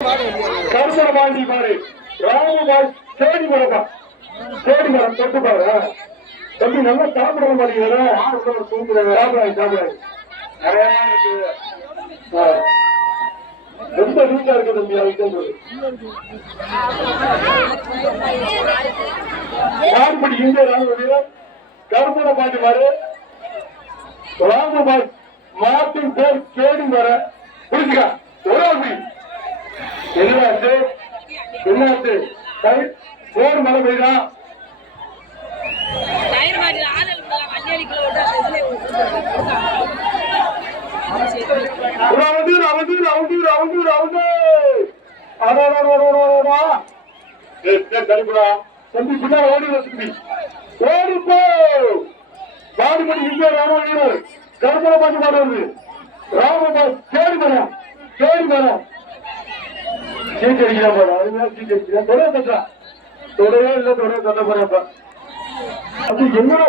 கருமர பாண்டி பாரு ராமபாய் சேடி மரப்பா சேடி மரம் தொட்டு பாரு தம்பி நல்லா சாப்பிட மாட்டேங்கிற தூங்குறாங்க சாப்பிடாது ரொம்ப நீட்டா இருக்கு தம்பி யாருப்படி இங்கே கருமர பாண்டி பாரு ராமபாய் மாட்டின் பேர் சேடி மர புரிஞ்சுக்கா ஒரே அப்படி என்னாச்சு என்னாச்சு போர் மழை பெய்தா தம்பி பின்னால ஓடி வச்சுக்கி ஓடிப்போ பாடுபடி இங்கே ராம வீரர் கருமர பாட்டு பாடுவது ராமபாய் சேடி மரம் சேடி மரம் சீட்டு அடிக்கிறா பாரு அதுதான் சீட்டு அடிக்கிறேன் தொடவே இல்லை தொடவே சொல்ல போறேன் என்னடா